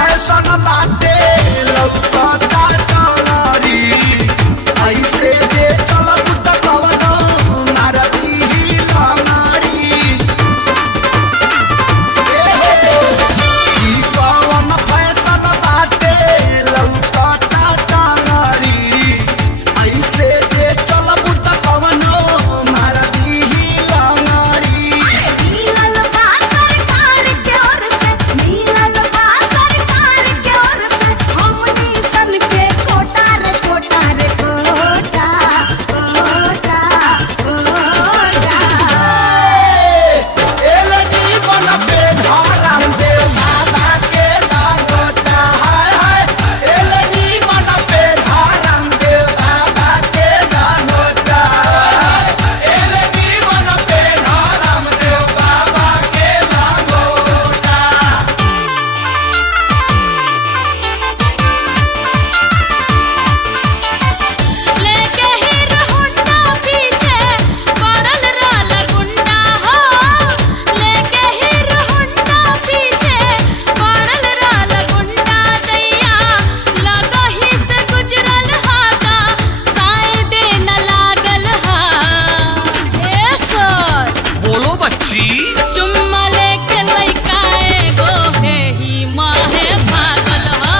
Fashion बाटे लौकता डोरी ऐसे जे चलब त कवनो मारती लंगड़ी ई कौन फैशन बाटे लौकता डोरी ऐसे जे चलब त कवनो मारती लंगड़ी नीलल बा सरकार के ओर से नीलल बा सरकार के ओर से हमनी सन के कोटा रे कोटा रे कोटा कोटा कोटा एलनी बन पे धरम देव बाबा के दागोटा हाय हाय एलनी बन पे धरम देव बाबा के दागोटा एलनी बन पे धरम देव बाबा के दागोटा लेके हीर होंडा पीछे पड़ल रहल गुंडा हो लेके हीर होंडा पीछे पड़ल रहल गुंडा दैया लगही से गुजरल हा का शायदे न लागल हा ए सर बोलो बच्ची। चुम्मा लेके लइका एगो हे ही माहे भागल हा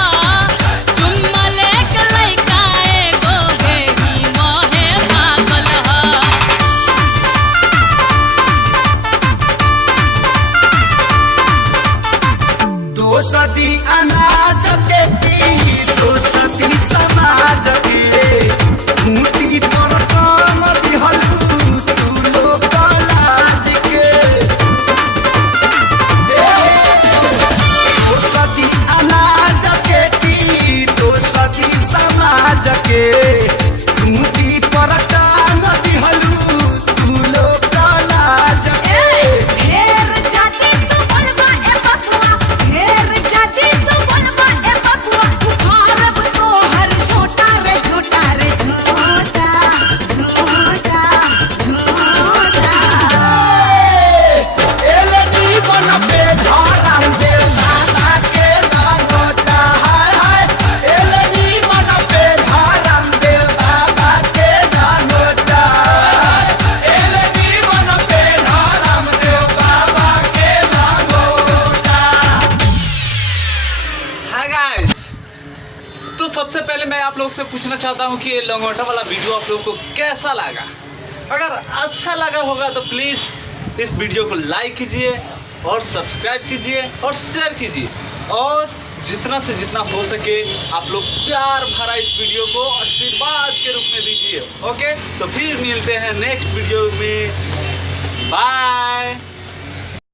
चुम्मा लेके लइका एगो हे ही माहे भागल हा दोसती अनाज के पी दोसती समाज के खूंटी तोर काम दिहलू तू लोग लाज के दोसती अनाज के पी दोसती समाज के खूंटी तोर काम दिहलू तू लोग लाज के ढेर जाति तू बोलबा ए बकुआ ढेर जाति तू बोलबा ए बकुआ उखाड़ब तोहर छोटा रे छोटा रे छोटा छोटा छोटा एलनी बन पे धरम देव बाबा के दागोटा हाय हाय एलनी बन पे धरम देव बाबा के दागोटा एलनी बन पे धरम देव बाबा के दागोटा। हाय गाइस, तो सबसे पहले मैं आप लोग से पूछना चाहता हूँ कि ये लंगोटा वाला वीडियो आप लोग को कैसा लगा। अगर अच्छा लगा होगा तो प्लीज़ इस वीडियो को लाइक कीजिए और सब्सक्राइब कीजिए और शेयर कीजिए और जितना से जितना हो सके आप लोग प्यार भरा इस वीडियो को आशीर्वाद के रूप में दीजिए। ओके, तो फिर मिलते हैं नेक्स्ट वीडियो में। बाय।